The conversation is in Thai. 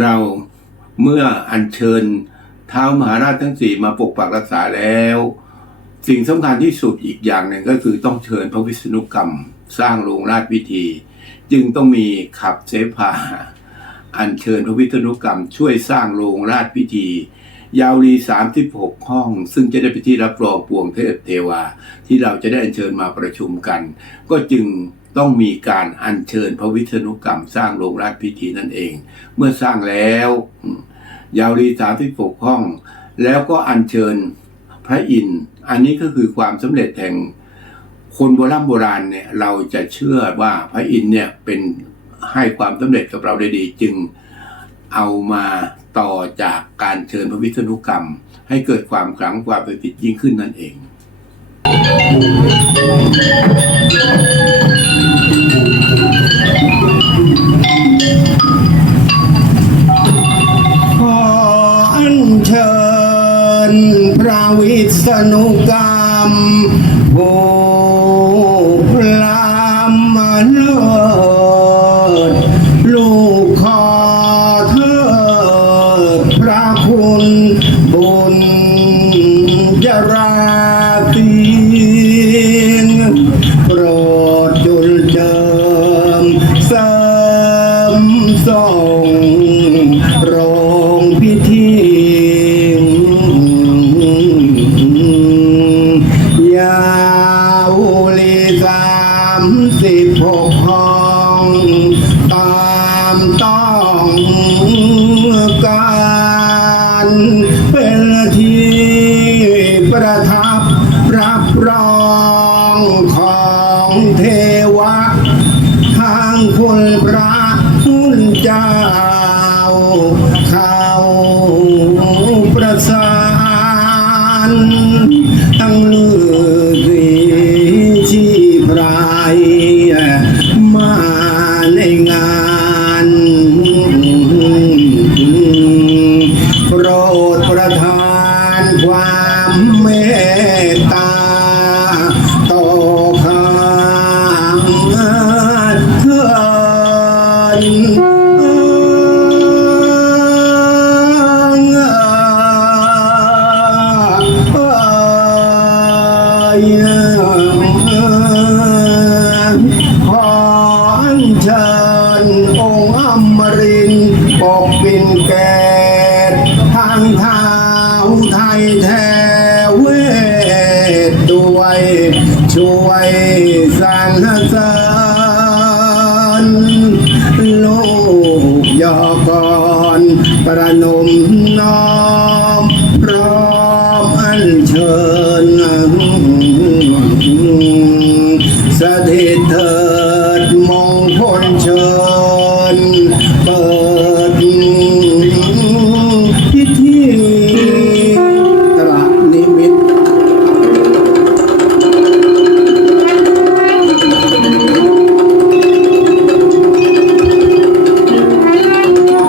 เราเมื่ออัญเชิญท้าวมหาราชทั้งสี่มาปกปักรักษาแล้ว สิ่งสำคัญที่สุดอีกอย่างหนึ่งก็คือต้องเชิญพระวิษณุกรรม สร้างโรงราชพิธี จึงต้องมีขับเสภาอัญเชิญพระวิษณุกรรม ช่วยสร้างโรงราชพิธี ยาวรี36ห้อง ซึ่งจะได้ไปที่รับรองปวงเทพเทวา ที่เราจะได้อัญเชิญมาประชุมกัน ก็จึง ต้องมีการอัญเชิญพระวิษณุกรรมสร้างโรงราชพิธีนั่นเอง เมื่อสร้างแล้วยาวรี36ห้อง แล้วก็อัญเชิญพระอินทร์อันนี้ก็คือความสำเร็จแห่งคนโบราณโบราณเนี่ยเราจะเชื่อว่าพระอินทร์เนี่ยเป็นให้ความสำเร็จกับเราได้ดีจึงเอามาต่อจากการเชิญพระวิษณุกรรม ให้เกิดความขลังความประสิทธิ์ยิ่งขึ้นนั่นเอง ษณุกรรมผู้พลามมาเลิศลูกขอเทิดพระคุณบุญจราามสิบหกห้องตามต้องการเป็นที่ประทับรับรองของเทวะ ทางคุณพระคุณเจ้าเข้าประสานตั้งลือสี ประทานความเมตตาต่อข้างเถินขออัญเชิญองค์อมรินปกปินแกางเท้าไทยแท้เวทด้วย ช่วยสรรเสริญลูกยอกรประนมน้อมพร้อมอันเชิญ